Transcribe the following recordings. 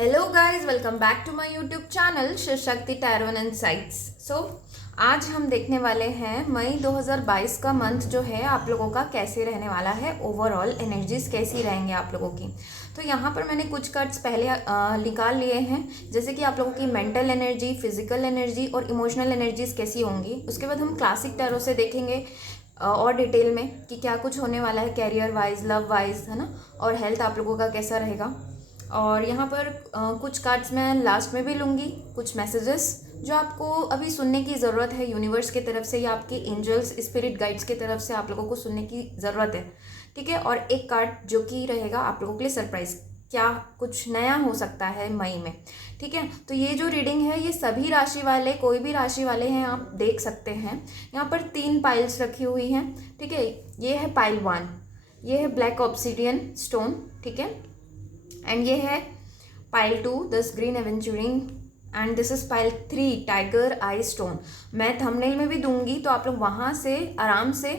Hello guys, welcome back to my YouTube channel Shiv Shakti tarot and insights. आज हम देखने वाले हैं मई 2022 का मंथ जो है आप लोगों का कैसे रहने वाला है। ओवरऑल एनर्जीज कैसी रहेंगे आप लोगों की। तो यहाँ पर मैंने कुछ कार्ड्स पहले निकाल लिए हैं, जैसे कि आप लोगों की मेंटल एनर्जी, फिजिकल एनर्जी और इमोशनल एनर्जीज कैसी होंगी। उसके बाद हम क्लासिक टैरो से देखेंगे और डिटेल में कि क्या कुछ होने वाला है कैरियर वाइज, लव वाइज, है ना, और हेल्थ आप लोगों का कैसा रहेगा। और यहाँ पर कुछ कार्ड्स मैं लास्ट में भी लूँगी, कुछ मैसेजेस जो आपको अभी सुनने की ज़रूरत है यूनिवर्स की तरफ से या आपके एंजल्स स्पिरिट गाइड्स की तरफ से आप लोगों को सुनने की ज़रूरत है। ठीक है। और एक कार्ड जो कि रहेगा आप लोगों के लिए सरप्राइज, क्या कुछ नया हो सकता है मई में। ठीक है। तो ये जो रीडिंग है ये सभी राशि वाले, कोई भी राशि वाले हैं, आप देख सकते हैं। यहाँ पर 3 पाइल्स रखी हुई हैं। ठीक है। ये है पाइल 1, ये है ब्लैक ऑब्सिडियन स्टोन। ठीक है। एंड ये है pile 2 this green aventurine and this is pile 3 tiger eye stone. मैं थंबनेल में भी दूंगी तो आप लोग वहाँ से आराम से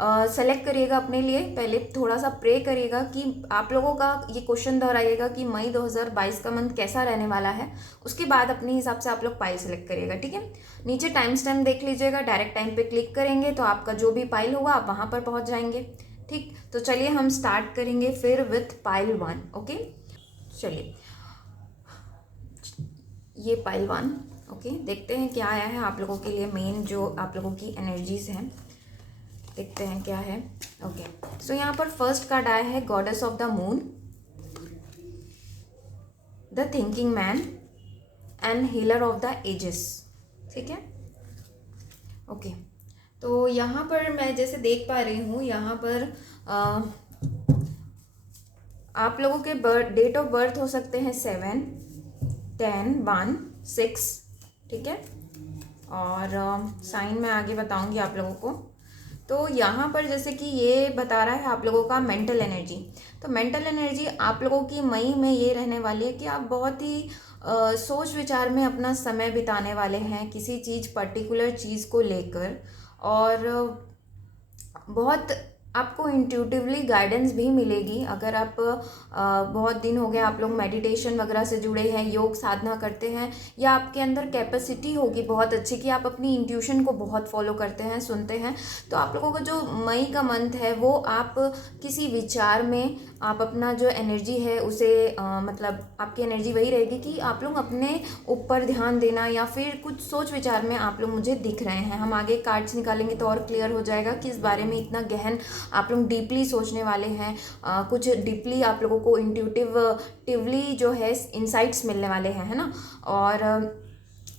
सेलेक्ट करिएगा अपने लिए। पहले थोड़ा सा प्रे करिएगा कि आप लोगों का ये क्वेश्चन दोहराइएगा कि मई 2022 का मंथ कैसा रहने वाला है। उसके बाद अपने हिसाब से आप लोग पाइल सेलेक्ट करिएगा। ठीक है। नीचे टाइम स्टैम्प देख लीजिएगा, डायरेक्ट टाइम पे क्लिक करेंगे तो आपका जो भी पाइल होगा आप वहाँ पर पहुँच जाएंगे। ठीक। तो चलिए हम स्टार्ट करेंगे फिर विथ पाइल 1। ओके, चलिए ये पाइल 1। ओके, देखते हैं क्या आया है आप लोगों के लिए। मेन जो आप लोगों की एनर्जीज हैं, देखते हैं क्या है। ओके, सो यहाँ पर फर्स्ट कार्ड आया है goddess of the moon, the thinking man and healer of the ages. ठीक है। ओके, तो यहाँ पर मैं जैसे देख पा रही हूँ, यहाँ पर आप लोगों के डेट ऑफ बर्थ हो सकते हैं 7, 10, 1, 6। ठीक है। और साइन मैं आगे बताऊंगी आप लोगों को। तो यहाँ पर जैसे कि ये बता रहा है आप लोगों का मेंटल एनर्जी। तो मेंटल एनर्जी आप लोगों की मई में ये रहने वाली है कि आप बहुत ही सोच विचार में अपना समय बिताने वाले हैं किसी चीज़, पर्टिकुलर चीज़ को लेकर। और बहुत आपको इंट्यूटिवली गाइडेंस भी मिलेगी। अगर आप बहुत दिन हो गए आप लोग मेडिटेशन वगैरह से जुड़े हैं, योग साधना करते हैं, या आपके अंदर कैपेसिटी होगी बहुत अच्छी कि आप अपनी इंट्यूशन को बहुत फॉलो करते हैं, सुनते हैं, तो आप लोगों का जो मई का मंथ है वो आप किसी विचार में आप अपना जो एनर्जी है उसे मतलब आपकी एनर्जी वही रहेगी कि आप लोग अपने ऊपर ध्यान देना या फिर कुछ सोच विचार में आप लोग मुझे दिख रहे हैं। हम आगे कार्ड्स निकालेंगे तो और क्लियर हो जाएगा कि इस बारे में इतना गहन आप लोग डीपली सोचने वाले हैं। कुछ डीपली आप लोगों को इंट्यूटिवली जो है इंसाइट्स मिलने वाले हैं, है ना। और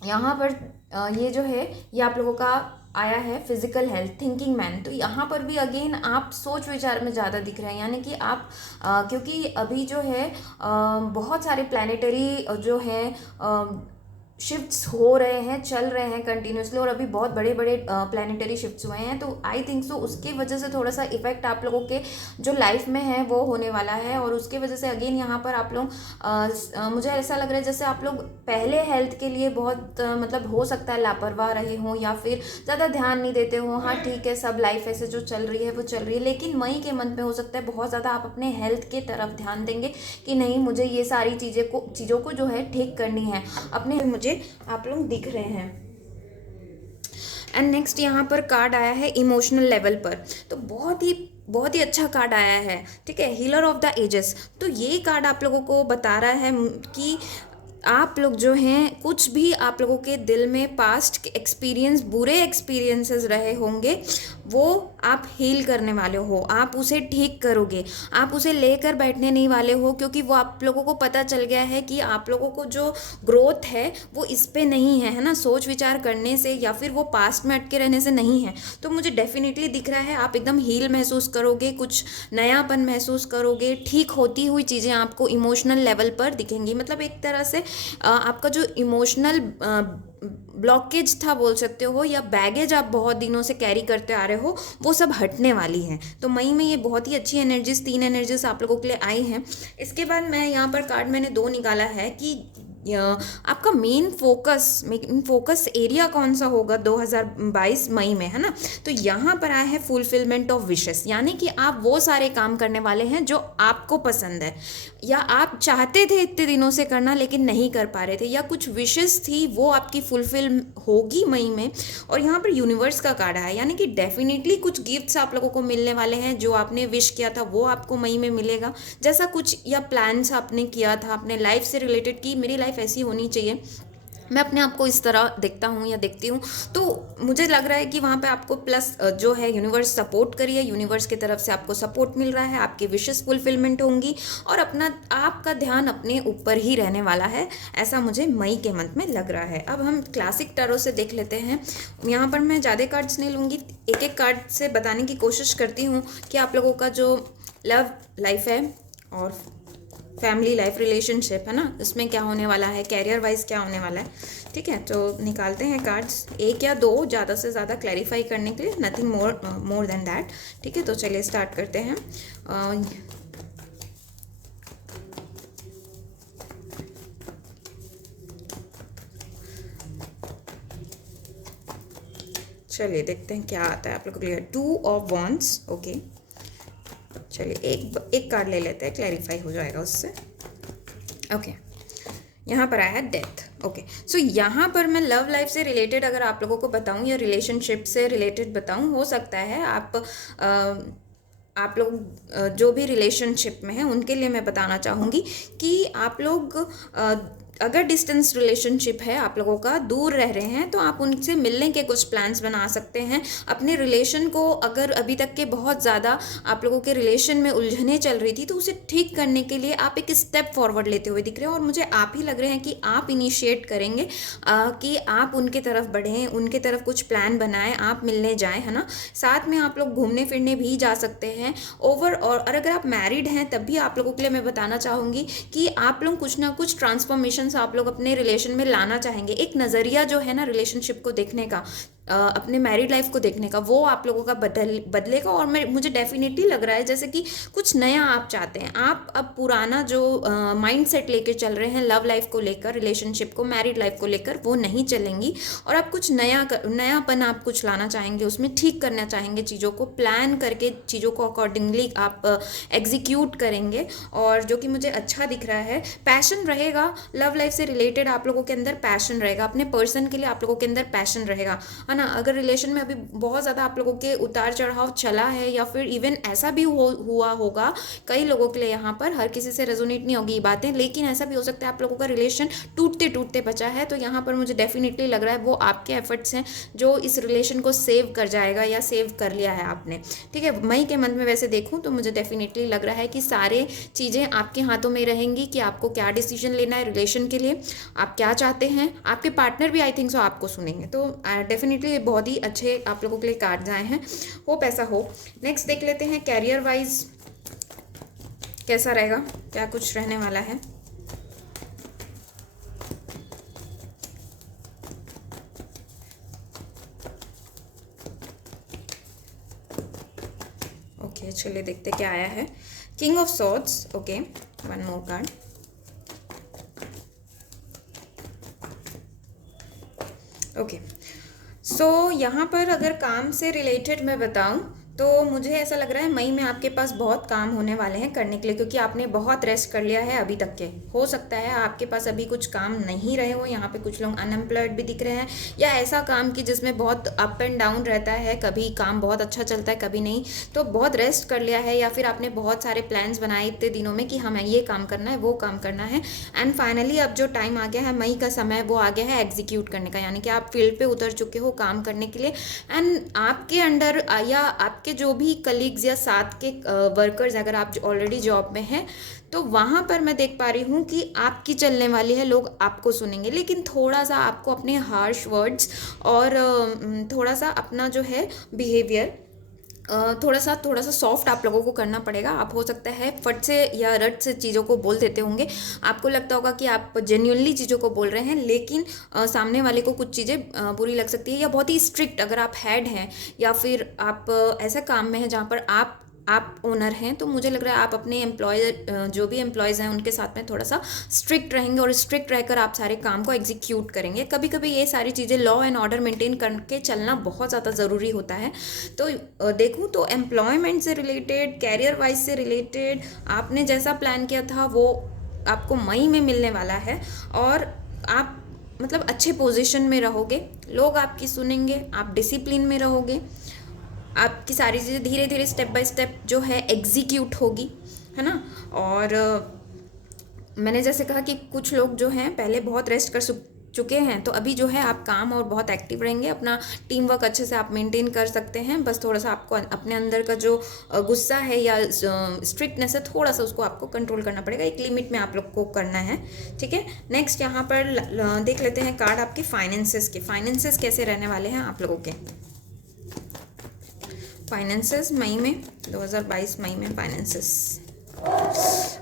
यहाँ पर ये जो है ये आप लोगों का आया है फिजिकल हेल्थ, थिंकिंग मैन। तो यहाँ पर भी अगेन आप सोच विचार में ज़्यादा दिख रहे हैं, यानी कि आप क्योंकि अभी जो है बहुत सारे प्लानिटरी जो है शिफ्ट्स हो रहे हैं, चल रहे हैं कंटिन्यूसली, और अभी बहुत बड़े बड़े प्लानिटरी शिफ्ट्स हुए हैं। तो आई थिंक सो उसकी वजह से थोड़ा सा इफेक्ट आप लोगों के जो लाइफ में है वो होने वाला है। और उसके वजह से अगेन यहाँ पर आप लोग मुझे ऐसा लग रहा है जैसे आप लोग पहले हेल्थ के लिए बहुत मतलब हो सकता है लापरवाह रहे हों या फिर ज़्यादा ध्यान नहीं देते हों। हाँ ठीक है, सब लाइफ ऐसे जो चल रही है वो चल रही है, लेकिन मई के मंथ में हो सकता है बहुत ज़्यादा आप अपने हेल्थ के तरफ ध्यान देंगे कि नहीं, मुझे ये सारी चीज़ों को जो है ठीक करनी है अपने, मुझे आप लोग दिख रहे हैं। एंड नेक्स्ट यहाँ पर कार्ड आया है इमोशनल लेवल पर। तो बहुत ही अच्छा कार्ड आया है। ठीक है, हीलर ऑफ द एजेस। तो ये कार्ड आप लोगों को बता रहा है कि आप लोग जो हैं, कुछ भी आप लोगों के दिल में पास्ट एक्सपीरियंस, बुरे एक्सपीरियंसेस रहे होंगे, वो आप हील करने वाले हो, आप उसे ठीक करोगे, आप उसे लेकर बैठने नहीं वाले हो, क्योंकि वो आप लोगों को पता चल गया है कि आप लोगों को जो ग्रोथ है वो इस पे नहीं है ना, सोच विचार करने से या फिर वो पास्ट में अटके रहने से नहीं है। तो मुझे डेफिनेटली दिख रहा है आप एकदम हील महसूस करोगे, कुछ नयापन महसूस करोगे, ठीक होती हुई चीज़ें आपको इमोशनल लेवल पर दिखेंगी। मतलब एक तरह से आपका जो इमोशनल ब्लॉकेज था बोल सकते हो, या बैगेज आप बहुत दिनों से कैरी करते आ रहे हो, वो सब हटने वाली है। तो मई में ये बहुत ही अच्छी एनर्जीज, 3 एनर्जीज आप लोगों के लिए आई हैं। इसके बाद मैं यहाँ पर कार्ड मैंने 2 निकाला है कि आपका मेन फोकस एरिया कौन सा होगा 2022 मई में, है ना। तो यहाँ पर आया है फुलफिलमेंट ऑफ विशेस, यानी कि आप वो सारे काम करने वाले हैं जो आपको पसंद है, या आप चाहते थे इतने दिनों से करना लेकिन नहीं कर पा रहे थे, या कुछ विशेस थी वो आपकी फुलफिल होगी मई में। और यहाँ पर यूनिवर्स का कार्ड है, यानी कि डेफिनेटली कुछ गिफ्ट्स आप लोगों को मिलने वाले हैं, जो आपने विश किया था वो आपको मई में मिलेगा। जैसा कुछ या प्लान्स आपने किया था अपने लाइफ से रिलेटेड कि मेरी लाइफ ऐसी होनी चाहिए, मैं अपने आप को इस तरह देखता हूँ या देखती हूँ, तो मुझे लग रहा है कि वहाँ पे आपको प्लस जो है यूनिवर्स सपोर्ट करिए, यूनिवर्स की तरफ से आपको सपोर्ट मिल रहा है, आपकी विशेस फुलफिलमेंट होंगी और अपना आपका ध्यान अपने ऊपर ही रहने वाला है, ऐसा मुझे मई के मंथ में लग रहा है। अब हम क्लासिक टैरो से देख लेते हैं। यहाँ पर मैं ज़्यादा कार्ड्स नहीं लूँगी, एक एक कार्ड से बताने की कोशिश करती हूँ कि आप लोगों का जो लव लाइफ है और फैमिली लाइफ, रिलेशनशिप है ना, इसमें क्या होने वाला है, कैरियर वाइज क्या होने वाला है। ठीक है, तो निकालते हैं कार्ड्स, एक या दो ज़्यादा से ज़्यादा क्लैरिफाई करने के लिए, नथिंग मोर देन दैट। ठीक है, तो चलिए स्टार्ट करते हैं। चलिए देखते हैं क्या आता है आप लोगों के लिए। 2 ऑफ वॉन्ड्स, ओके। चलिए एक कार्ड ले लेते हैं, क्लैरिफाई हो जाएगा उससे। ओके, यहाँ पर आया है डेथ। ओके, सो यहाँ पर मैं लव लाइफ से रिलेटेड अगर आप लोगों को बताऊँ या रिलेशनशिप से रिलेटेड बताऊँ, हो सकता है आप लोग जो भी रिलेशनशिप में हैं उनके लिए मैं बताना चाहूँगी कि आप लोग अगर डिस्टेंस रिलेशनशिप है, आप लोगों का दूर रह रहे हैं, तो आप उनसे मिलने के कुछ प्लान्स बना सकते हैं। अपने रिलेशन को, अगर अभी तक के बहुत ज़्यादा आप लोगों के रिलेशन में उलझने चल रही थी, तो उसे ठीक करने के लिए आप एक स्टेप फॉरवर्ड लेते हुए दिख रहे हैं, और मुझे आप ही लग रहे हैं कि आप इनिशिएट करेंगे कि आप उनके तरफ बढ़ें, उनके तरफ कुछ प्लान बनाएं, आप मिलने जाएं, है ना। साथ में आप लोग घूमने फिरने भी जा सकते हैं और अगर आप मैरिड हैं तब भी आप लोगों के लिए मैं बताना चाहूँगी कि आप लोग कुछ ना कुछ ट्रांसफॉर्मेशन आप लोग अपने रिलेशन में लाना चाहेंगे। एक नज़रिया जो है ना रिलेशनशिप को देखने का, अपने मैरिड लाइफ को देखने का, वो आप लोगों का बदलेगा। और मुझे डेफिनेटली लग रहा है जैसे कि कुछ नया आप चाहते हैं। आप अब पुराना जो माइंड सेट लेके चल रहे हैं लव लाइफ को लेकर, रिलेशनशिप को, मैरिड लाइफ को लेकर, वो नहीं चलेंगी, और आप कुछ नयापन आप कुछ लाना चाहेंगे, उसमें ठीक करना चाहेंगे, चीज़ों को प्लान करके चीज़ों को अकॉर्डिंगली आप एग्जीक्यूट करेंगे, और जो कि मुझे अच्छा दिख रहा है। पैशन रहेगा लव लाइफ से रिलेटेड, आप लोगों के अंदर पैशन रहेगा, अपने पर्सन के लिए आप लोगों के अंदर पैशन रहेगा, है ना। अगर रिलेशन में अभी बहुत ज़्यादा आप लोगों के उतार चढ़ाव चला है, या फिर इवन ऐसा भी हुआ होगा कई लोगों के लिए, यहाँ पर हर किसी से रेजोनेट नहीं होगी ये बातें, लेकिन ऐसा भी हो सकता है आप लोगों का रिलेशन टूटते टूटते बचा है, तो यहाँ पर मुझे डेफिनेटली लग रहा है वो आपके एफर्ट्स हैं जो इस रिलेशन को सेव कर जाएगा, या सेव कर लिया है आपने। ठीक है, मई के मंथ में वैसे देखूँ तो मुझे डेफिनेटली लग रहा है कि सारे चीज़ें आपके हाथों में रहेंगी कि आपको क्या डिसीजन लेना है रिलेशन के लिए, आप क्या चाहते हैं। आपके पार्टनर भी आई थिंक सो आपको सुनेंगे, तो डेफिनेटली ये बहुत ही अच्छे आप लोगों के लिए कार्ड्स आए हैं, होप ऐसा हो। नेक्स्ट देख लेते हैं कैरियर वाइज कैसा रहेगा, क्या कुछ रहने वाला है। ओके, चलिए देखते क्या आया है। King of swords, okay, one more card. Okay, so यहाँ पर अगर काम से रिलेटेड मैं बताऊँ तो मुझे ऐसा लग रहा है मई में आपके पास बहुत काम होने वाले हैं करने के लिए, क्योंकि आपने बहुत रेस्ट कर लिया है अभी तक के। हो सकता है आपके पास अभी कुछ काम नहीं रहे हो, यहाँ पे कुछ लोग अनएम्प्लॉयड भी दिख रहे हैं, या ऐसा काम कि जिसमें बहुत अप एंड डाउन रहता है, कभी काम बहुत अच्छा चलता है कभी नहीं, तो बहुत रेस्ट कर लिया है, या फिर आपने बहुत सारे प्लान्स बनाए इतने दिनों में कि हमें ये काम करना है, वो काम करना है, एंड फाइनली अब जो टाइम आ गया है, मई का समय वो आ गया है एग्जीक्यूट करने का, यानी कि आप फील्ड पे उतर चुके हो काम करने के लिए। एंड आपके अंडर या आपके जो भी कलीग्स या साथ के वर्कर्स, अगर आप ऑलरेडी जॉब में हैं, तो वहाँ पर मैं देख पा रही हूँ कि आपकी चलने वाली है, लोग आपको सुनेंगे, लेकिन थोड़ा सा आपको अपने हार्श वर्ड्स और थोड़ा सा अपना जो है बिहेवियर थोड़ा सा सॉफ्ट आप लोगों को करना पड़ेगा। आप हो सकता है फट से या रट से चीज़ों को बोल देते होंगे, आपको लगता होगा कि आप जेन्युइनली चीज़ों को बोल रहे हैं, लेकिन सामने वाले को कुछ चीज़ें बुरी लग सकती है, या बहुत ही स्ट्रिक्ट अगर आप हेड हैं, या फिर आप ऐसा काम में हैं जहाँ पर आप ओनर हैं तो मुझे लग रहा है आप अपने जो भी एम्प्लॉयज़ हैं उनके साथ में थोड़ा सा स्ट्रिक्ट रहेंगे और स्ट्रिक्ट रहकर आप सारे काम को एग्जीक्यूट करेंगे। कभी कभी ये सारी चीज़ें लॉ एंड ऑर्डर मेंटेन करके चलना बहुत ज़्यादा ज़रूरी होता है। तो देखूँ तो एम्प्लॉयमेंट से रिलेटेड, कैरियर वाइज से रिलेटेड आपने जैसा प्लान किया था वो आपको मई में मिलने वाला है और आप मतलब अच्छे पोजीशन में रहोगे, लोग आपकी सुनेंगे, आप डिसिप्लिन में रहोगे, आपकी सारी चीज़ें धीरे धीरे स्टेप बाय स्टेप जो है एग्जीक्यूट होगी, है ना। और मैंने जैसे कहा कि कुछ लोग जो हैं पहले बहुत रेस्ट कर चुके हैं, तो अभी जो है आप काम और बहुत एक्टिव रहेंगे, अपना टीम वर्क अच्छे से आप मेंटेन कर सकते हैं। बस थोड़ा सा आपको अपने अंदर का जो गुस्सा है या स्ट्रिक्टनेस है थोड़ा सा उसको आपको कंट्रोल करना पड़ेगा, एक लिमिट में आप लोग को करना है, ठीक है। नेक्स्ट यहाँ पर देख लेते हैं कार्ड आपके फाइनेंसेस के। फाइनेंसेस कैसे रहने वाले हैं आप लोगों के? फाइनेंसेस मई में 2022 मई में फाइनेंसेस।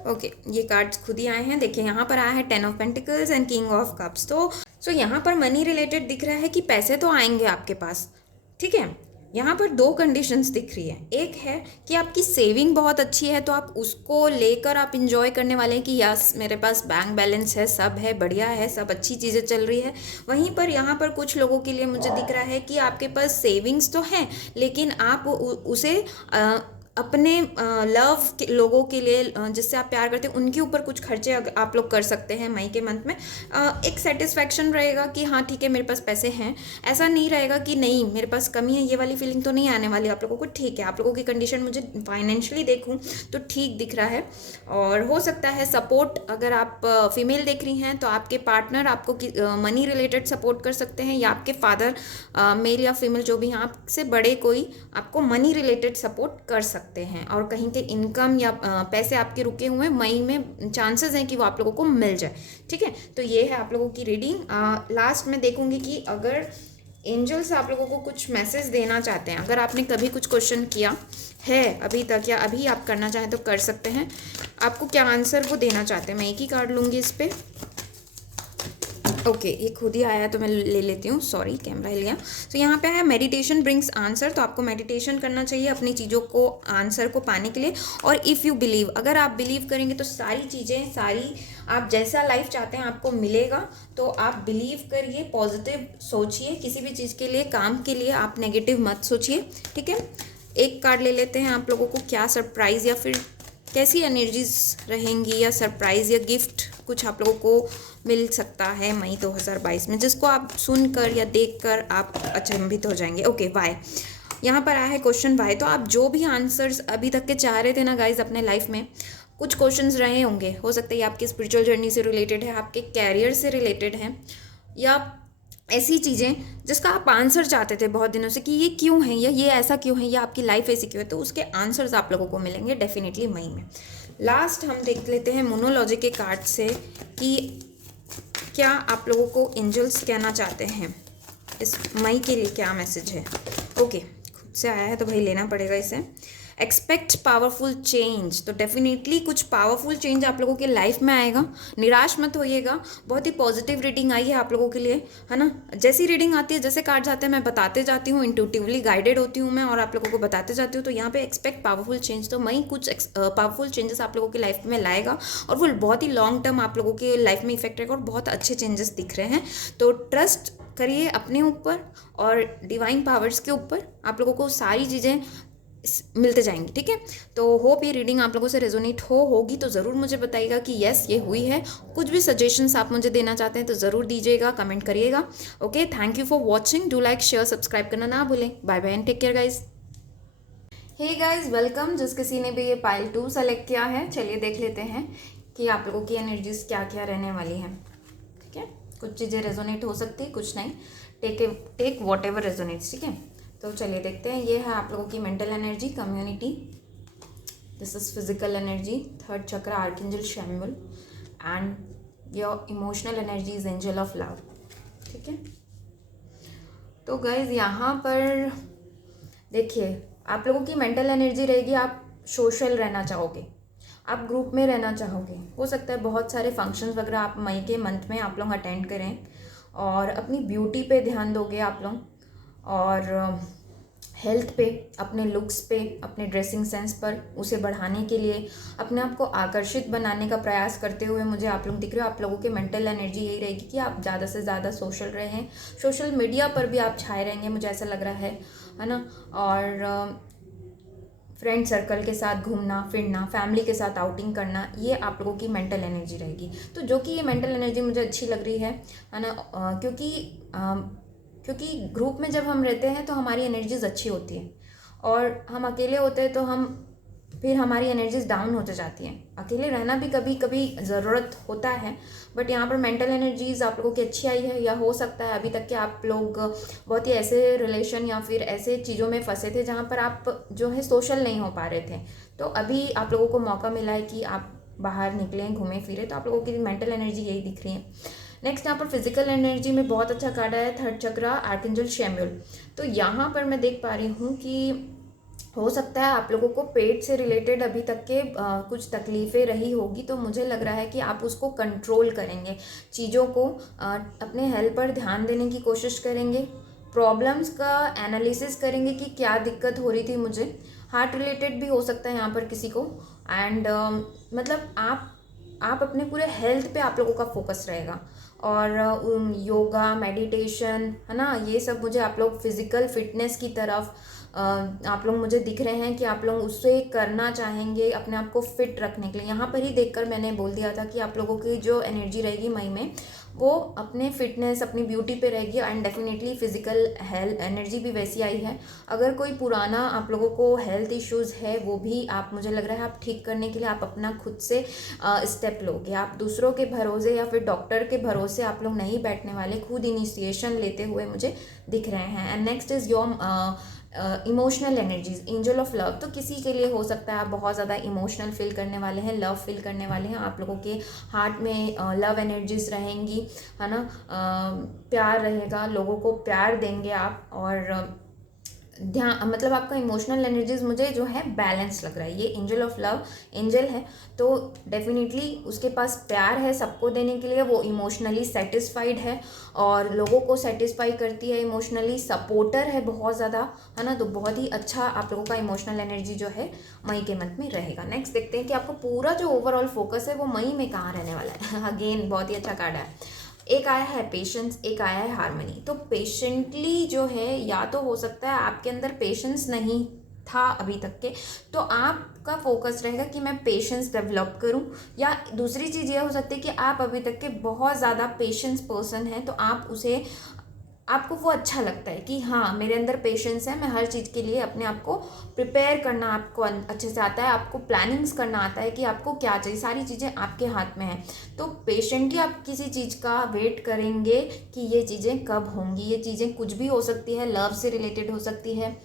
ओके, ये कार्ड्स खुद ही आए हैं। देखिए यहाँ पर आया है 10 of pentacles and king of cups. तो यहाँ पर मनी रिलेटेड दिख रहा है कि पैसे तो आएंगे आपके पास, ठीक है। यहाँ पर दो कंडीशंस दिख रही है। एक है कि आपकी सेविंग बहुत अच्छी है तो आप उसको लेकर आप इंजॉय करने वाले हैं कि यस मेरे पास बैंक बैलेंस है, सब है, बढ़िया है, सब अच्छी चीज़ें चल रही है। वहीं पर यहाँ पर कुछ लोगों के लिए मुझे दिख रहा है कि आपके पास सेविंग्स तो हैं लेकिन आप उसे अपने लव के लोगों के लिए जिससे आप प्यार करते हैं उनके ऊपर कुछ खर्चे आप लोग कर सकते हैं मई के मंथ में। एक सेटिस्फैक्शन रहेगा कि हाँ ठीक है मेरे पास पैसे हैं, ऐसा नहीं रहेगा कि नहीं मेरे पास कमी है, ये वाली फीलिंग तो नहीं आने वाली आप लोगों को, ठीक है। आप लोगों की कंडीशन मुझे फाइनेंशियली देखूँ तो ठीक दिख रहा है। और हो सकता है सपोर्ट, अगर आप फीमेल देख रही हैं तो आपके पार्टनर आपको मनी रिलेटेड सपोर्ट कर सकते हैं, या आपके फादर मेल या फीमेल जो भी हैं आपसे बड़े कोई आपको मनी रिलेटेड सपोर्ट कर सकते हैं। और कहीं के इनकम या पैसे आपके रुके हुए मई में चांसेस हैं कि वो आप लोगों को मिल जाए, ठीक है। तो ये है आप लोगों की रीडिंग। लास्ट में देखूंगी कि अगर एंजल्स आप लोगों को कुछ मैसेज देना चाहते हैं, अगर आपने कभी कुछ क्वेश्चन किया है अभी तक या अभी आप करना चाहें तो कर सकते हैं, आपको क्या आंसर वो देना चाहते हैं। मैं एक ही कार्ड लूँगी इस पर। ओके, ये खुद ही आया तो मैं ले लेती हूँ, सॉरी कैमरा हिल गया। तो यहाँ पे है मेडिटेशन ब्रिंग्स आंसर, तो आपको मेडिटेशन करना चाहिए अपनी चीज़ों को आंसर को पाने के लिए। और इफ़ यू बिलीव, अगर आप बिलीव करेंगे तो सारी चीज़ें, सारी आप जैसा लाइफ चाहते हैं आपको मिलेगा। तो आप बिलीव करिए, पॉजिटिव सोचिए, किसी भी चीज़ के लिए, काम के लिए आप नेगेटिव मत सोचिए, ठीक है। एक कार्ड ले लेते हैं आप लोगों को क्या सरप्राइज़ या फिर कैसी एनर्जीज रहेंगी या सरप्राइज़ या गिफ्ट कुछ आप लोगों को मिल सकता है मई 2022 में, जिसको आप सुनकर या देखकर आप अचंभित हो जाएंगे। ओके, वाई यहाँ पर आया है क्वेश्चन वाई। तो आप जो भी आंसर्स अभी तक के चाह रहे थे ना गाइज अपने लाइफ में, कुछ क्वेश्चंस रहे होंगे, हो सकता है ये आपकी स्पिरिचुअल जर्नी से रिलेटेड है, आपके कैरियर से रिलेटेड है, या ऐसी चीज़ें जिसका आप आंसर चाहते थे बहुत दिनों से कि ये क्यों है या ये ऐसा क्यों है या आपकी लाइफ ऐसी क्यों है, तो उसके आंसर्स आप लोगों को मिलेंगे डेफिनेटली मई में। लास्ट हम देख लेते हैं मोनोलॉजी के कार्ड से कि क्या आप लोगों को एंजल्स कहना चाहते हैं इस मई के लिए, क्या मैसेज है। ओके, खुद से आया है तो भाई लेना पड़ेगा इसे। एक्सपेक्ट पावरफुल चेंज, तो डेफिनेटली कुछ पावरफुल चेंज आप लोगों के लाइफ में आएगा, निराश मत होइएगा। बहुत ही पॉजिटिव रीडिंग आई है आप लोगों के लिए, है ना। जैसी रीडिंग आती है, जैसे कार्ड्स आते हैं मैं बताते जाती हूँ, इंट्यूटिवली गाइडेड होती हूँ मैं और आप लोगों को बताते जाती हूँ। तो यहाँ पे एक्सपेक्ट पावरफुल चेंज, तो मई कुछ पावरफुल चेंजेस आप लोगों की लाइफ में लाएगा और वो बहुत ही लॉन्ग टर्म आप लोगों की लाइफ में इफेक्ट रहेगा और बहुत अच्छे चेंजेस दिख रहे हैं। तो ट्रस्ट करिए अपने ऊपर और डिवाइन पावर्स के ऊपर, आप लोगों को सारी चीज़ें मिलते जाएंगी, ठीक है। तो होप ये रीडिंग आप लोगों से रेजोनेट होगी तो ज़रूर मुझे बताइएगा कि यस ये हुई है। कुछ भी सजेशंस आप मुझे देना चाहते हैं तो ज़रूर दीजिएगा, कमेंट करिएगा। Okay, thank you for watching, do like share subscribe करना ना भूलें। Bye bye and take care guys. Hey guys, welcome. जिस किसी ने भी ये पाइल 2 सेलेक्ट किया है, चलिए देख लेते हैं कि आप लोगों की एनर्जीज क्या क्या रहने वाली हैं, ठीक है। कुछ चीज़ें रेजोनेट हो सकती है, कुछ नहीं, टेक वॉट एवर रेजोनेट्स, ठीक है। तो चलिए देखते हैं। ये है आप लोगों की mental energy, community, this is physical energy, third chakra archangel Chamuel, and your emotional energy is angel of love, ठीक है। तो गाइज यहाँ पर देखिए आप लोगों की मेंटल एनर्जी रहेगी, आप सोशल रहना चाहोगे, आप ग्रुप में रहना चाहोगे। हो सकता है बहुत सारे फंक्शंस वगैरह आप मई के मंथ में आप लोग अटेंड करें और अपनी ब्यूटी पे ध्यान दोगे आप लोग। और हेल्थ पे, अपने लुक्स पे, अपने ड्रेसिंग सेंस पर, उसे बढ़ाने के लिए, अपने आप को आकर्षित बनाने का प्रयास करते हुए मुझे आप लोग दिख रहे हो। आप लोगों की मेंटल एनर्जी यही रहेगी कि आप ज़्यादा से ज़्यादा सोशल रहें, सोशल मीडिया पर भी आप छाए रहेंगे, मुझे ऐसा लग रहा है ना। और फ्रेंड सर्कल के साथ घूमना फिरना, फैमिली के साथ आउटिंग करना, ये आप लोगों की मेंटल एनर्जी रहेगी। तो जो कि ये मेंटल एनर्जी मुझे अच्छी लग रही है ना। क्योंकि ग्रुप में जब हम रहते हैं तो हमारी एनर्जीज अच्छी होती है, और हम अकेले होते हैं तो हम फिर हमारी एनर्जीज डाउन होते जाती हैं। अकेले रहना भी कभी कभी ज़रूरत होता है, बट यहाँ पर मेंटल एनर्जीज आप लोगों की अच्छी आई है। या हो सकता है अभी तक के आप लोग बहुत ही ऐसे रिलेशन या फिर ऐसे चीज़ों में फंसे थे जहाँ पर आप जो है सोशल नहीं हो पा रहे थे, तो अभी आप लोगों को मौका मिला है कि आप बाहर निकलें, घूमें फिरें। तो आप लोगों की मेंटल एनर्जी यही दिख रही है। नेक्स्ट यहाँ पर फिजिकल एनर्जी में बहुत अच्छा कार्ड आया है, थर्ड चक्रा, आर्कएंजल शैम्यूल। तो यहाँ पर मैं देख पा रही हूँ कि हो सकता है आप लोगों को पेट से रिलेटेड अभी तक के कुछ तकलीफ़ें रही होगी, तो मुझे लग रहा है कि आप उसको कंट्रोल करेंगे, चीज़ों को अपने हेल्थ पर ध्यान देने की कोशिश करेंगे, प्रॉब्लम्स का एनालिसिस करेंगे कि क्या दिक्कत हो रही थी मुझे। हार्ट रिलेटेड भी हो सकता है यहाँ पर किसी को। एंड मतलब आप अपने पूरे हेल्थ पे आप लोगों का फोकस रहेगा। और योगा, मेडिटेशन, है ना, ये सब मुझे आप लोग फिज़िकल फिटनेस की तरफ आप लोग मुझे दिख रहे हैं कि आप लोग उससे करना चाहेंगे अपने आप को फिट रखने के लिए। यहाँ पर ही देखकर मैंने बोल दिया था कि आप लोगों की जो एनर्जी रहेगी मई में, वो अपने फिटनेस, अपनी ब्यूटी पे रहेगी। And definitely physical health energy भी वैसी आई है। अगर कोई पुराना आप लोगों को हेल्थ इश्यूज़ है, वो भी आप, मुझे लग रहा है आप ठीक करने के लिए आप अपना खुद से स्टेप लोगे। आप दूसरों के भरोसे या फिर डॉक्टर के भरोसे आप लोग नहीं बैठने वाले, खुद इनिशिएशन लेते हुए मुझे दिख रहे हैं। And next is your emotional energies, angel of love. तो किसी के लिए हो सकता है आप बहुत ज़्यादा इमोशनल फील करने वाले हैं, लव फील करने वाले हैं। आप लोगों के हार्ट में लव एनर्जीज रहेंगी, है ना। प्यार रहेगा, लोगों को प्यार देंगे आप। और ध्यान, मतलब आपका इमोशनल एनर्जीज मुझे जो है बैलेंस लग रहा है। ये एंजल ऑफ लव एंजल है, तो डेफिनेटली उसके पास प्यार है सबको देने के लिए। वो इमोशनली सेटिस्फाइड है और लोगों को सेटिस्फाई करती है, इमोशनली सपोर्टर है बहुत ज़्यादा, है ना। तो बहुत ही अच्छा आप लोगों का इमोशनल एनर्जी जो है मई के मंथ में रहेगा। नेक्स्ट देखते हैं कि आपको पूरा जो ओवरऑल फोकस है वो मई में कहाँ रहने वाला है। अगेन बहुत ही अच्छा कार्ड है। एक आया है पेशेंस, एक आया है हार्मनी। तो पेशेंटली जो है, या तो हो सकता है आपके अंदर पेशेंस नहीं था अभी तक के, तो आपका फोकस रहेगा कि मैं पेशेंस डेवलप करूं। या दूसरी चीज़ ये हो सकती है कि आप अभी तक के बहुत ज़्यादा पेशेंस पर्सन हैं, तो आप उसे, आपको वो अच्छा लगता है कि हाँ मेरे अंदर पेशेंस है, मैं हर चीज़ के लिए अपने आप को प्रिपेयर करना आपको अच्छे से आता है, आपको प्लानिंग्स करना आता है कि आपको क्या चाहिए, सारी चीज़ें आपके हाथ में हैं। तो पेशेंटली आप किसी चीज़ का वेट करेंगे कि ये चीज़ें कब होंगी। ये चीज़ें कुछ भी हो सकती है, लव से रिलेटेड हो सकती है,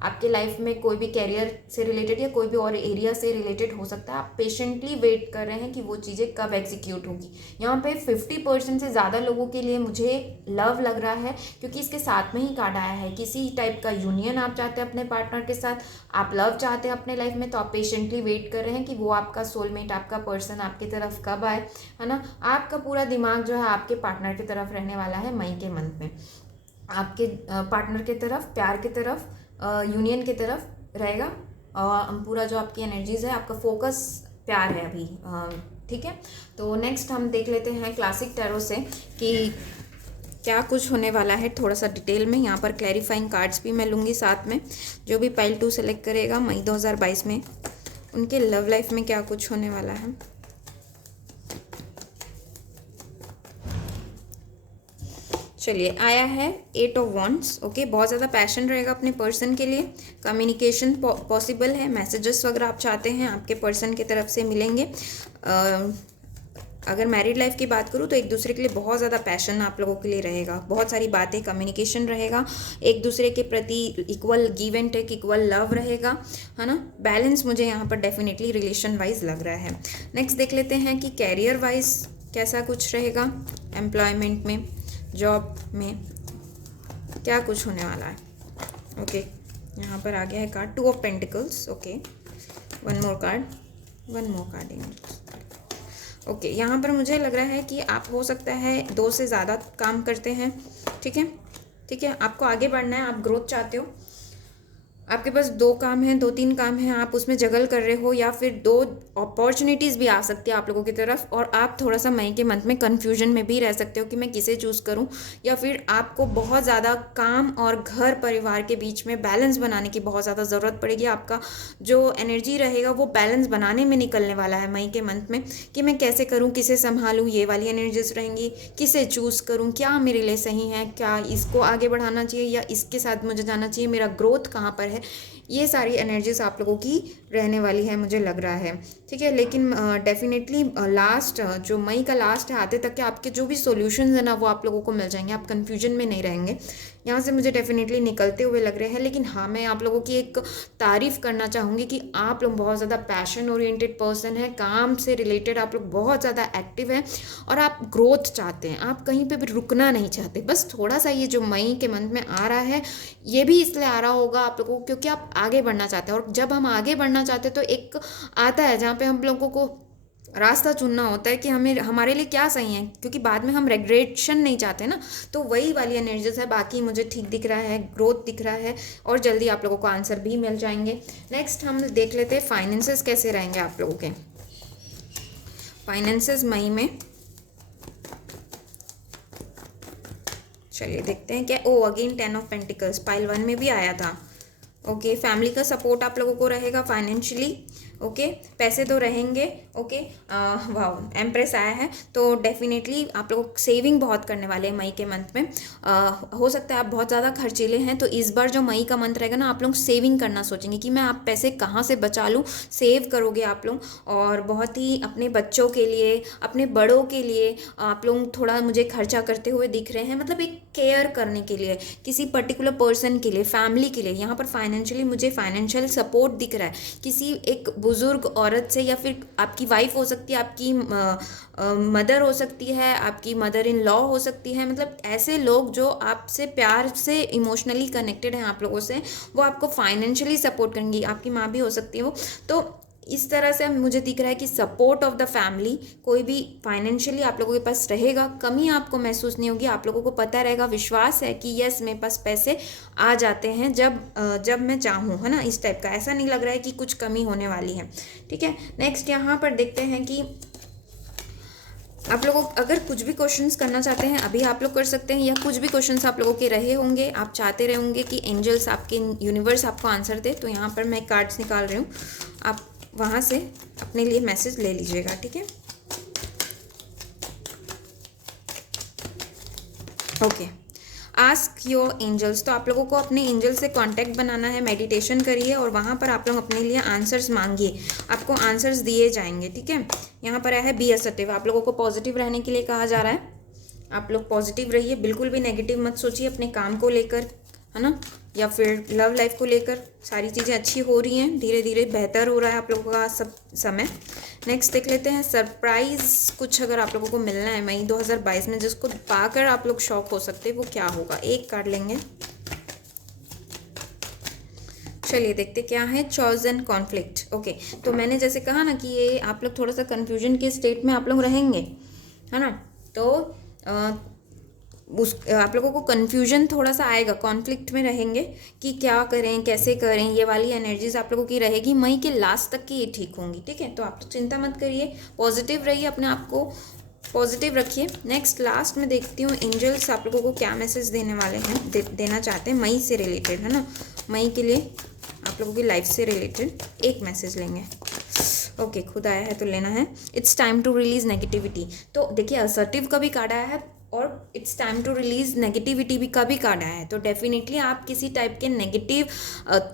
आपके लाइफ में कोई भी कैरियर से रिलेटेड या कोई भी और एरिया से रिलेटेड हो सकता है। आप पेशेंटली वेट कर रहे हैं कि वो चीज़ें कब एग्जीक्यूट होगी। यहाँ पे 50% से ज़्यादा लोगों के लिए मुझे लव लग रहा है, क्योंकि इसके साथ में ही कार्ड आया है किसी टाइप का यूनियन आप चाहते हैं अपने पार्टनर के साथ, आप लव चाहते हैं अपने लाइफ में। तो आप पेशेंटली वेट कर रहे हैं कि वो आपका सोलमेट, आपका पर्सन आपकी तरफ कब आए, है ना। आपका पूरा दिमाग जो है आपके पार्टनर की तरफ रहने वाला है मई के मंथ में। आपके पार्टनर की तरफ, प्यार की तरफ, यूनियन की तरफ रहेगा। पूरा जो आपकी एनर्जीज है, आपका फोकस प्यार है अभी, ठीक है। तो नेक्स्ट हम देख लेते हैं क्लासिक टैरो से कि क्या कुछ होने वाला है थोड़ा सा डिटेल में। यहाँ पर क्लैरिफाइंग कार्ड्स भी मैं लूँगी साथ में। जो भी पाइल 2 सेलेक्ट करेगा मई 2022 में, उनके लव लाइफ में क्या कुछ होने वाला है। चलिए, आया है 8 ऑफ वॉन्ड्स। ओके, बहुत ज़्यादा पैशन रहेगा अपने पर्सन के लिए, कम्युनिकेशन पॉसिबल है, मैसेजेस वगैरह आप चाहते हैं आपके पर्सन की तरफ से मिलेंगे। अगर मैरिड लाइफ की बात करूँ तो एक दूसरे के लिए बहुत ज़्यादा पैशन आप लोगों के लिए रहेगा, बहुत सारी बातें, कम्युनिकेशन रहेगा, एक दूसरे के प्रति equal give and take, equal love रहेगा, है ना। बैलेंस मुझे यहाँ पर डेफिनेटली रिलेशन वाइज लग रहा है। नेक्स्ट देख लेते हैं कि कैरियर वाइज कैसा कुछ रहेगा, एम्प्लॉयमेंट में, जॉब में क्या कुछ होने वाला है। ओके, यहाँ पर आ गया है card 2 of pentacles. Okay, one more card. Okay, यहाँ पर मुझे लग रहा है कि आप हो सकता है 2 से ज़्यादा काम करते हैं, ठीक है, आपको आगे बढ़ना है, आप ग्रोथ चाहते हो। आपके पास 2 काम हैं, 2-3 काम हैं, आप उसमें जगल कर रहे हो, या फिर 2 अपॉर्चुनिटीज़ भी आ सकती है आप लोगों की तरफ, और आप थोड़ा-सा मई के मंथ में कन्फ्यूजन में भी रह सकते हो कि मैं किसे चूज़ करूँ, या फिर आपको बहुत ज़्यादा काम और घर परिवार के बीच में बैलेंस बनाने की बहुत ज़्यादा ज़रूरत पड़ेगी। आपका जो एनर्जी रहेगा वो बैलेंस बनाने में निकलने वाला है मई के मंथ में, कि मैं कैसे करूँ, किसे सँभालूँ, ये वाली एनर्जीज़ रहेंगी, किसे चूज़ करूँ, क्या मेरे लिए सही है, क्या इसको आगे बढ़ाना चाहिए या इसके साथ मुझे जाना चाहिए, मेरा ग्रोथ कहाँ पर है। ये सारी एनर्जीज आप लोगों की रहने वाली है, मुझे लग रहा है, ठीक है। लेकिन डेफिनेटली लास्ट जो मई का लास्ट है, आते तक के आपके जो भी सॉल्यूशंस है ना वो आप लोगों को मिल जाएंगे, आप कन्फ्यूजन में नहीं रहेंगे। यहाँ से मुझे डेफिनेटली निकलते हुए लग रहे हैं। लेकिन हाँ, मैं आप लोगों की एक तारीफ़ करना चाहूँगी कि आप लोग बहुत ज़्यादा पैशन ओरिएंटेड पर्सन है, काम से रिलेटेड आप लोग बहुत ज़्यादा एक्टिव हैं, और आप ग्रोथ चाहते हैं, आप कहीं पे भी रुकना नहीं चाहते। बस थोड़ा सा ये जो मई के मंथ में आ रहा है, ये भी इसलिए आ रहा होगा आप लोगों को क्योंकि आप आगे बढ़ना चाहते हैं, और जब हम आगे बढ़ना चाहते हैं तो एक आता है जहाँ पे हम लोगों को रास्ता चुनना होता है कि हमें हमारे लिए क्या सही है, क्योंकि बाद में हम रेग्रेशन नहीं चाहते ना। तो वही वाली एनर्जीज है। बाकी मुझे ठीक दिख रहा है, ग्रोथ दिख रहा है, और जल्दी आप लोगों को आंसर भी मिल जाएंगे। नेक्स्ट हम देख लेते हैं फाइनेंसेस कैसे रहेंगे आप लोगों के। फाइनेंसेस मई में चलिए देखते हैं क्या। ओ अगेन 10 ऑफ पेंटिकल्स पाइल 1 में भी आया था। ओके, फैमिली का सपोर्ट आप लोगों को रहेगा फाइनेंशियली। ओके, पैसे तो रहेंगे। ओके, वाह, एम्प्रेस आया है, तो डेफिनेटली आप लोग सेविंग बहुत करने वाले हैं मई के मंथ में। हो सकता है आप बहुत ज़्यादा खर्चीले हैं, तो इस बार जो मई का मंथ रहेगा ना, आप लोग सेविंग करना सोचेंगे कि मैं आप पैसे कहाँ से बचा लूँ, सेव करोगे आप लोग। और बहुत ही अपने बच्चों के लिए, अपने बड़ों के लिए आप लोग थोड़ा मुझे खर्चा करते हुए दिख रहे हैं, मतलब एक केयर करने के लिए, किसी पर्टिकुलर पर्सन के लिए, फैमिली के लिए। यहाँ पर फाइनेंशियली मुझे फाइनेंशियल सपोर्ट दिख रहा है किसी एक बुजुर्ग औरत से, या फिर आपकी वाइफ हो सकती है, आपकी मदर हो सकती है, आपकी मदर इन लॉ हो सकती है। मतलब ऐसे लोग जो आपसे प्यार से इमोशनली कनेक्टेड हैं आप लोगों से, वो आपको फाइनेंशियली सपोर्ट करेंगी। आपकी माँ भी हो सकती है वो। तो इस तरह से मुझे दिख रहा है कि सपोर्ट ऑफ द फैमिली, कोई भी फाइनेंशियली आप लोगों के पास रहेगा, कमी आपको महसूस नहीं होगी। आप लोगों को पता रहेगा, विश्वास है कि यस मेरे पास पैसे आ जाते हैं जब मैं चाहूँ, है ना। इस टाइप का ऐसा नहीं लग रहा है कि कुछ कमी होने वाली है, ठीक है। नेक्स्ट यहाँ पर देखते हैं कि आप लोगों अगर कुछ भी क्वेश्चंस करना चाहते हैं अभी आप लोग कर सकते हैं, या कुछ भी क्वेश्चंस आप लोगों के रहे होंगे, आप चाहते रहे होंगे कि एंजल्स आपके यूनिवर्स आपको आंसर दे, तो यहाँ पर मैं कार्ड्स निकाल रही हूँ, आप वहाँ से अपने लिए मैसेज ले लीजिएगा, ठीक है। Okay, ask your angels. तो आप लोगों को अपने एंजल से कांटेक्ट बनाना है, मेडिटेशन करिए, और वहाँ पर आप लोग अपने लिए आंसर्स मांगिए, आपको आंसर्स दिए जाएंगे, ठीक है। यहाँ पर है बी असर्टिव, आप लोगों को पॉजिटिव रहने के लिए कहा जा रहा है। आप लोग पॉजिटिव रहिए, बिल्कुल भी नेगेटिव मत सोचिए अपने काम को लेकर, है ना, या फिर लव लाइफ को लेकर। सारी चीज़ें अच्छी हो रही हैं, धीरे धीरे बेहतर हो रहा है आप लोगों का सब समय। नेक्स्ट देख लेते हैं सरप्राइज़ कुछ अगर आप लोगों को मिलना है मई 2022 में, जिसको पाकर आप लोग शॉक हो सकते हैं, वो क्या होगा। एक कार्ड लेंगे, चलिए देखते क्या है। चॉइजन कॉन्फ्लिक्ट। ओके, तो मैंने जैसे कहा ना कि ये आप लोग थोड़ा सा कन्फ्यूजन के स्टेट में आप लोग रहेंगे, है ना। तो आप लोगों को कन्फ्यूजन थोड़ा सा आएगा, कॉन्फ्लिक्ट में रहेंगे कि क्या करें, कैसे करें। ये वाली एनर्जीज आप लोगों की रहेगी मई के लास्ट तक की, ये ठीक होंगी, ठीक है। तो आप तो चिंता मत करिए, पॉजिटिव रहिए, अपने आप को पॉजिटिव रखिए। नेक्स्ट लास्ट में देखती हूँ एंजल्स आप लोगों को क्या मैसेज देने वाले हैं, देना चाहते हैं मई से रिलेटेड, है ना। मई के लिए आप लोगों की लाइफ से रिलेटेड एक मैसेज लेंगे। ओके, खुद आया है तो लेना है। It's time to release negativity. तो देखिए असर्टिव का भी कार्ड आया है, और it's time to release negativity भी का भी कार्ड आया है। तो डेफिनेटली आप किसी टाइप के नेगेटिव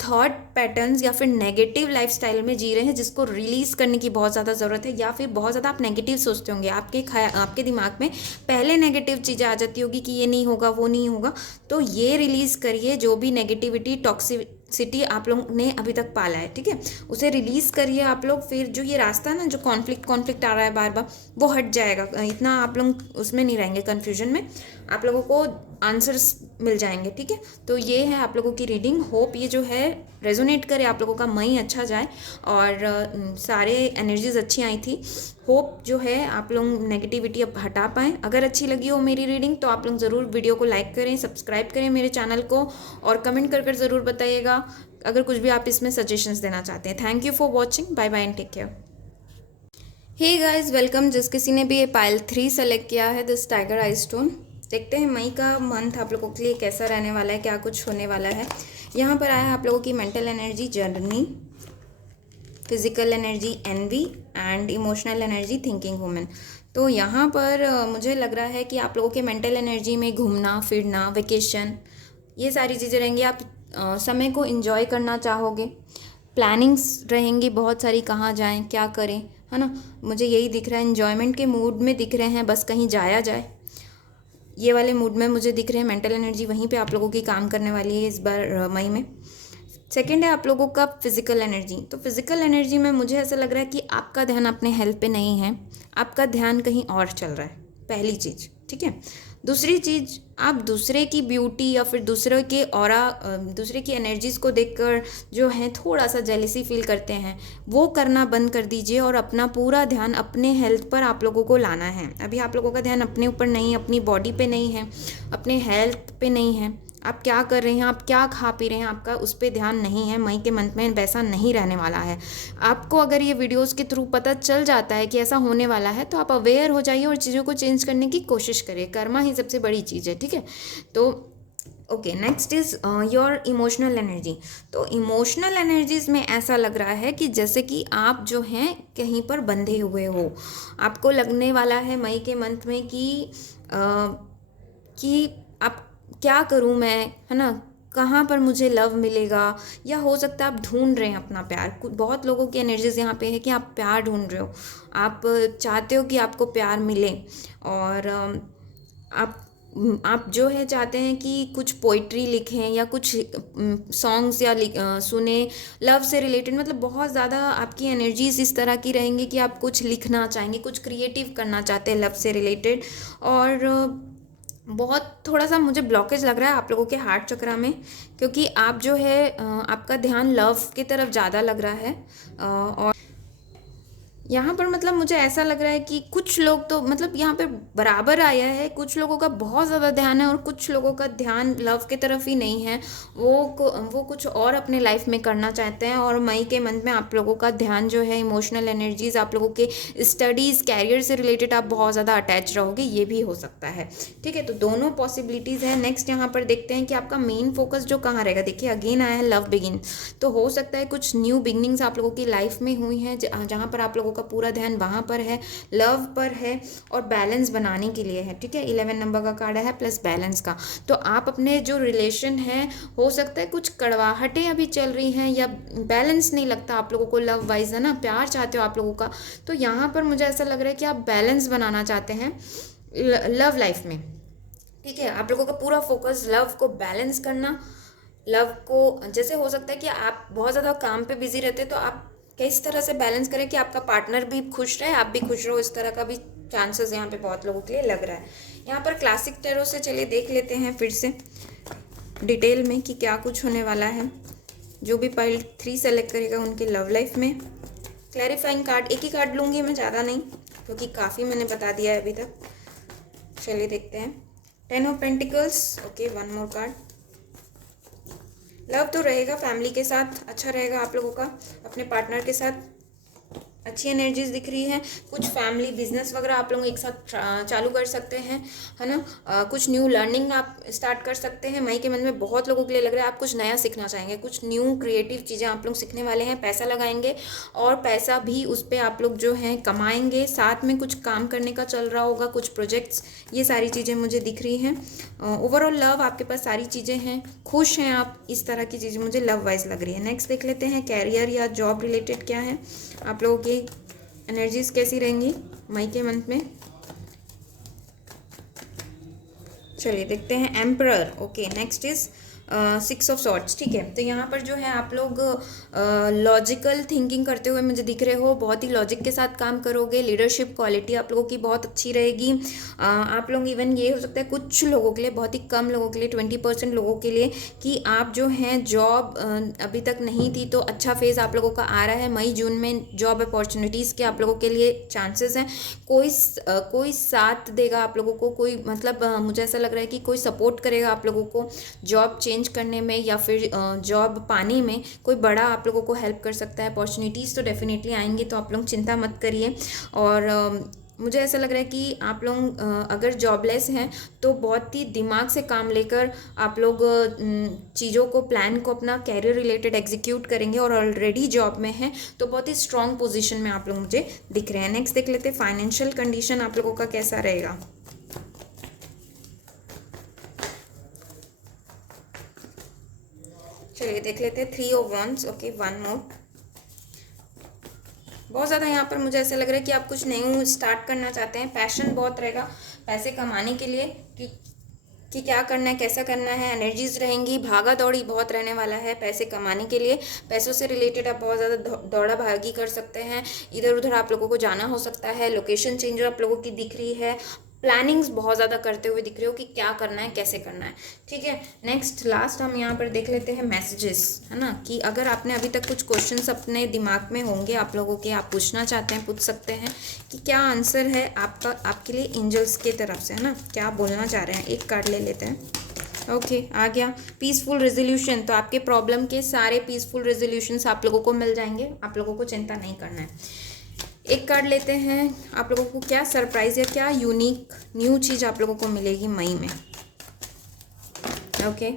थॉट पैटर्न्स या फिर नेगेटिव लाइफस्टाइल में जी रहे हैं, जिसको रिलीज़ करने की बहुत ज़्यादा ज़रूरत है। या फिर बहुत ज़्यादा आप नेगेटिव सोचते होंगे, आपके दिमाग में पहले नेगेटिव चीज़ें आ जाती होगी कि ये नहीं होगा, वो नहीं होगा। तो ये रिलीज़ करिए, जो भी नेगेटिविटी टॉक्सिसिटी आप लोग ने अभी तक पाला है, ठीक है, उसे रिलीज़ करिए आप लोग। फिर जो ये रास्ता है ना, जो कॉन्फ्लिक्ट आ रहा है बार बार, वो हट जाएगा। इतना आप लोग उसमें नहीं रहेंगे, कन्फ्यूजन में। आप लोगों को आंसर्स मिल जाएंगे, ठीक है। तो ये है आप लोगों की रीडिंग। होप ये जो है रेजोनेट करे, आप लोगों का मई अच्छा जाए, और सारे एनर्जीज अच्छी आई थी। होप जो है आप लोग नेगेटिविटी अब हटा पाएँ। अगर अच्छी लगी हो मेरी रीडिंग तो आप लोग ज़रूर वीडियो को लाइक करें, सब्सक्राइब करें मेरे चैनल को, और कमेंट कर ज़रूर बताइएगा अगर कुछ भी आप इसमें सजेशंस देना चाहते हैं। Thank you for watching, bye bye and take care. Hey guys, welcome. जिस किसी ने भी ये पाइल 3 सेलेक्ट किया है, दिस टाइगर आई स्टोन, देखते हैं मई का मंथ आप लोगों के लिए कैसा रहने वाला है, क्या कुछ होने वाला है। यहाँ पर आया है आप लोगों की mental energy journey, physical energy envy and emotional energy thinking women. तो यहाँ पर मुझे लग रहा है कि आप लोगों के मेंटल एनर्जी में घूमना फिरना, वेकेशन, ये सारी चीज़ें रहेंगी। आप समय को एंजॉय करना चाहोगे, प्लानिंग्स रहेंगी बहुत सारी, कहाँ जाएं, क्या करें, है ना। मुझे यही दिख रहा है, एन्जॉयमेंट के मूड में दिख रहे हैं, बस कहीं जाया जाए, ये वाले मूड में मुझे दिख रहे हैं। मेंटल एनर्जी वहीं पे आप लोगों की काम करने वाली है इस बार मई में। सेकेंड है आप लोगों का फिजिकल एनर्जी। तो फिजिकल एनर्जी में मुझे ऐसा लग रहा है कि आपका ध्यान अपने हेल्थ पे नहीं है, आपका ध्यान कहीं और चल रहा है, पहली चीज़, ठीक है। दूसरी चीज़, आप दूसरे की ब्यूटी या फिर दूसरे के ऑरा, दूसरे की एनर्जीज़ को देखकर जो है थोड़ा सा जेलिसी फील करते हैं, वो करना बंद कर दीजिए और अपना पूरा ध्यान अपने हेल्थ पर आप लोगों को लाना है। अभी आप लोगों का ध्यान अपने ऊपर नहीं, अपनी बॉडी पे नहीं है, अपने हेल्थ पे नहीं है। आप क्या कर रहे हैं, आप क्या खा पी रहे हैं, आपका उस पर ध्यान नहीं है। मई के मंथ में वैसा नहीं रहने वाला है। आपको अगर ये वीडियोस के थ्रू पता चल जाता है कि ऐसा होने वाला है, तो आप अवेयर हो जाइए और चीज़ों को चेंज करने की कोशिश करिए। कर्मा ही सबसे बड़ी चीज़ है, ठीक है। तो okay, next is your emotional energy. तो इमोशनल एनर्जीज में ऐसा लग रहा है कि जैसे कि आप जो हैं कहीं पर बंधे हुए हो। आपको लगने वाला है मई के मंथ में कि आप क्या करूं मैं, है ना, कहाँ पर मुझे लव मिलेगा, या हो सकता है आप ढूंढ रहे हैं अपना प्यार। बहुत लोगों की एनर्जीज यहाँ पे है कि आप प्यार ढूंढ रहे हो, आप चाहते हो कि आपको प्यार मिले, और आप जो है चाहते हैं कि कुछ पोइट्री लिखें या कुछ सॉन्ग्स या सुने लव से रिलेटेड। मतलब बहुत ज़्यादा आपकी एनर्जीज इस तरह की रहेंगी कि आप कुछ लिखना चाहेंगे, कुछ क्रिएटिव करना चाहते हैं लव से रिलेटेड। और बहुत थोड़ा सा मुझे ब्लॉकेज लग रहा है आप लोगों के हार्ट चक्रा में, क्योंकि आप जो है आपका ध्यान लव की तरफ ज़्यादा लग रहा है। और यहाँ पर मतलब मुझे ऐसा लग रहा है कि कुछ लोग तो मतलब यहाँ पे बराबर आया है, कुछ लोगों का बहुत ज़्यादा ध्यान है और कुछ लोगों का ध्यान लव की तरफ ही नहीं है। वो कुछ और अपने लाइफ में करना चाहते हैं। और मई के मंथ में आप लोगों का ध्यान जो है इमोशनल एनर्जीज, आप लोगों के स्टडीज़ कैरियर से रिलेटेड आप बहुत ज़्यादा अटैच रहोगे, ये भी हो सकता है, ठीक है। तो दोनों पॉसिबिलिटीज़ है। नेक्स्ट यहाँ पर देखते हैं कि आपका मेन फोकस जो कहाँ रहेगा। देखिए अगेन आया है लव बिगिन, तो हो सकता है कुछ न्यू बिगनिंग्स आप लोगों की लाइफ में हुई हैं, जहाँ पर आप लोगों का पूरा ध्यान वहाँ पर है, लव पर है और बैलेंस बनाने के लिए है, ठीक है। 11 नंबर का कार्ड है प्लस बैलेंस का। तो आप अपने जो रिलेशन है, हो सकता है कुछ कड़वाहटें अभी चल रही हैं या बैलेंस नहीं लगता आप लोगों को लव वाइज, है ना, प्यार चाहते हो आप लोगों का। तो यहाँ पर मुझे ऐसा लग रहा है कि आप बैलेंस बनाना चाहते हैं लव लाइफ में, ठीक है। आप लोगों का पूरा फोकस लव को बैलेंस करना, लव को, जैसे हो सकता है कि आप बहुत ज़्यादा काम पे बिजी रहते हैं, तो आप किस तरह से बैलेंस करें कि आपका पार्टनर भी खुश रहे, आप भी खुश रहो, इस तरह का भी चांसेस यहाँ पे बहुत लोगों के लिए लग रहा है। यहाँ पर क्लासिक टैरो से चलिए देख लेते हैं फिर से डिटेल में कि क्या कुछ होने वाला है। जो भी पाइल 3 सेलेक्ट करेगा उनके लव लाइफ में क्लैरिफाइंग कार्ड, एक ही कार्ड लूँगी मैं, ज़्यादा नहीं, क्योंकि काफ़ी मैंने बता दिया है अभी तक। चलिए देखते हैं 10 of pentacles. Okay, 1 more card. Love तो रहेगा, फैमिली के साथ अच्छा रहेगा आप लोगों का, अपने पार्टनर के साथ अच्छी एनर्जीज दिख रही है। कुछ फैमिली बिजनेस वगैरह आप लोग एक साथ चालू कर सकते हैं, है ना। कुछ न्यू लर्निंग आप स्टार्ट कर सकते हैं। मई के मन में बहुत लोगों के लिए लग रहा है आप कुछ नया सीखना चाहेंगे, कुछ न्यू क्रिएटिव चीज़ें आप लोग सीखने वाले हैं, पैसा लगाएंगे और पैसा भी उस पर आप लोग जो हैं कमाएंगे। साथ में कुछ काम करने का चल रहा होगा, कुछ प्रोजेक्ट्स, ये सारी चीज़ें मुझे दिख रही हैं। ओवरऑल लव आपके पास सारी चीज़ें हैं, खुश हैं आप, इस तरह की चीज़ें मुझे लव वाइज लग रही है। नेक्स्ट देख लेते हैं कैरियर या जॉब रिलेटेड क्या है, आप लोगों की एनर्जीज कैसी रहेंगी मई के मंथ में। चलिए देखते हैं emperor. Okay, next is 6 of swords, ठीक है। तो यहाँ पर जो है आप लोग लॉजिकल थिंकिंग करते हुए मुझे दिख रहे हो, बहुत ही लॉजिक के साथ काम करोगे। लीडरशिप क्वालिटी आप लोगों की बहुत अच्छी रहेगी। आप लोग इवन ये हो सकता है कुछ लोगों के लिए, बहुत ही कम लोगों के लिए, 20% लोगों के लिए, कि आप जो हैं जॉब अभी तक नहीं थी तो अच्छा फेज़ आप लोगों का आ रहा है। मई जून में जॉब अपॉर्चुनिटीज़ के आप लोगों के लिए चांसेस हैं। कोई साथ देगा आप लोगों को, कोई मतलब मुझे ऐसा लग रहा है कि कोई सपोर्ट करेगा आप लोगों को जॉब चेंज चेंज करने में या फिर जॉब पाने में कोई बड़ा आप लोगों को हेल्प कर सकता है। अपॉर्चुनिटीज़ तो डेफिनेटली आएंगी, तो आप लोग चिंता मत करिए। और मुझे ऐसा लग रहा है कि आप लोग अगर जॉबलेस हैं तो बहुत ही दिमाग से काम लेकर आप लोग चीज़ों को, प्लान को अपना कैरियर रिलेटेड एग्जीक्यूट करेंगे, और ऑलरेडी जॉब में हैं तो बहुत ही स्ट्रॉन्ग पोजीशन में आप लोग मुझे दिख रहे हैं। नेक्स्ट देख लेते हैं फाइनेंशियल कंडीशन आप लोगों का कैसा रहेगा। चलिए देख लेते हैं 3 of ones. Okay, one more. बहुत ज़्यादा यहाँ पर मुझे ऐसा लग रहा है कि आप कुछ न्यू स्टार्ट करना चाहते हैं। पैशन बहुत रहेगा पैसे कमाने के लिए कि क्या करना है, कैसा करना है। एनर्जीज रहेंगी, भागा दौड़ी बहुत रहने वाला है पैसे कमाने के लिए। पैसों से रिलेटेड आप बहुत ज़्यादा दौड़ा भागी कर सकते हैं, इधर उधर आप लोगों को जाना हो सकता है। लोकेशन चेंज आप लोगों की दिख रही है। प्लानिंग्स बहुत ज़्यादा करते हुए दिख रहे हो कि क्या करना है, कैसे करना है। ठीक है, नेक्स्ट लास्ट हम यहाँ पर देख लेते हैं मैसेजेस, है ना, कि अगर आपने अभी तक कुछ क्वेश्चंस अपने दिमाग में होंगे आप लोगों के, आप पूछना चाहते हैं, पूछ सकते हैं कि क्या आंसर है आपका, आपके लिए एंजल्स की तरफ से, है ना, क्या बोलना चाह रहे हैं। एक कार्ड ले लेते हैं। ओके, आ गया पीसफुल रेजोल्यूशन। तो आपके प्रॉब्लम के सारे पीसफुल रेजोल्यूशंस आप लोगों को मिल जाएंगे, आप लोगों को चिंता नहीं करना है। एक कार्ड लेते हैं, आप लोगों को क्या सरप्राइज या क्या यूनिक न्यू चीज़ आप लोगों को मिलेगी मई में। Okay,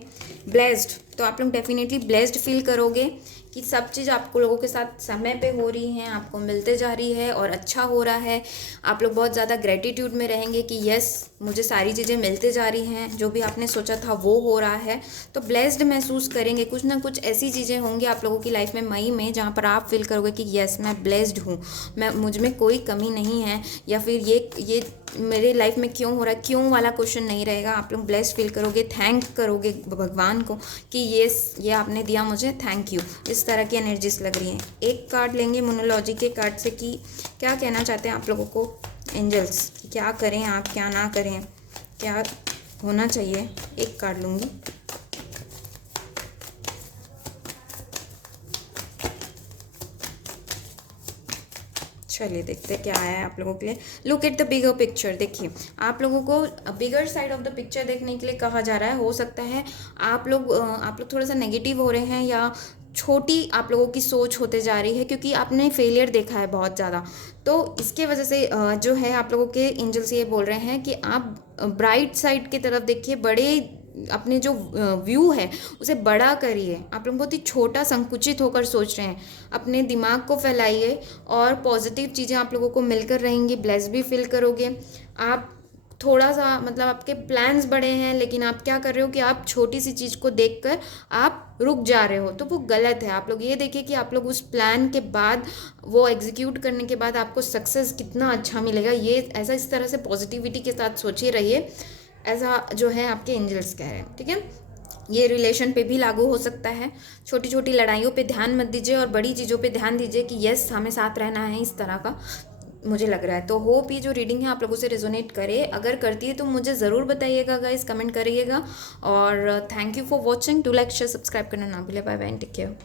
blessed. तो आप लोग डेफिनेटली ब्लेस्ड फील करोगे कि सब चीज़ आपको लोगों के साथ समय पे हो रही हैं, आपको मिलते जा रही है और अच्छा हो रहा है। आप लोग बहुत ज़्यादा ग्रेटिट्यूड में रहेंगे कि यस मुझे सारी चीज़ें मिलते जा रही हैं, जो भी आपने सोचा था वो हो रहा है। तो ब्लेस्ड महसूस करेंगे। कुछ ना कुछ ऐसी चीज़ें होंगी आप लोगों की लाइफ में मई में जहाँ पर आप फील करोगे कि यस मैं ब्लेस्ड हूँ, मैं मुझ में कोई कमी नहीं है, या फिर ये मेरे लाइफ में क्यों हो रहा है, क्यों वाला क्वेश्चन नहीं रहेगा। आप लोग ब्लेस्ड फील करोगे, थैंक करोगे भगवान को कि ये आपने दिया मुझे, थैंक यू। इस तरह की एनर्जीज लग रही हैं। एक कार्ड लेंगे मोनोलॉजी के कार्ड से कि क्या कहना चाहते हैं आप लोगों को एंजल्स, कि क्या करें आप, क्या ना करें, क्या होना चाहिए। एक कार्ड लूँगी। चलिए देखते हैं क्या आया है आप लोगों के लिए। Look at the bigger picture. देखिए आप लोगों को bigger side of the picture देखने के लिए कहा जा रहा है। हो सकता है आप लोग थोड़ा सा नेगेटिव हो रहे हैं, या छोटी आप लोगों की सोच होते जा रही है, क्योंकि आपने फेलियर देखा है बहुत ज़्यादा। तो इसके वजह से जो है आप लोगों के एंजल्स ये बोल रहे हैं कि आप ब्राइट साइड की तरफ देखिए, बड़े अपने जो व्यू है उसे बड़ा करिए। आप लोग बहुत ही छोटा संकुचित होकर सोच रहे हैं। अपने दिमाग को फैलाइए और पॉजिटिव चीज़ें आप लोगों को मिलकर रहेंगी। ब्लेस भी फील करोगे। आप थोड़ा सा मतलब आपके प्लान्स बड़े हैं, लेकिन आप क्या कर रहे हो कि आप छोटी सी चीज़ को देखकर आप रुक जा रहे हो, तो वो गलत है। आप लोग ये देखिए कि आप लोग उस प्लान के बाद, वो एग्जीक्यूट करने के बाद आपको सक्सेस कितना अच्छा मिलेगा। ये ऐसा इस तरह से पॉजिटिविटी के साथ सोचिए रहिए, ऐसा जो है आपके एंजल्स कह रहे हैं। ठीक है, ये रिलेशन पे भी लागू हो सकता है। छोटी छोटी लड़ाइयों पे ध्यान मत दीजिए और बड़ी चीज़ों पे ध्यान दीजिए कि यस हमें साथ रहना है, इस तरह का मुझे लग रहा है। तो होप ये जो रीडिंग है आप लोगों से रेजोनेट करे। अगर करती है तो मुझे ज़रूर बताइएगा गाइस, कमेंट करिएगा। और thank you for watching. Do like share subscribe करना ना भूलिए। Bye bye, take care.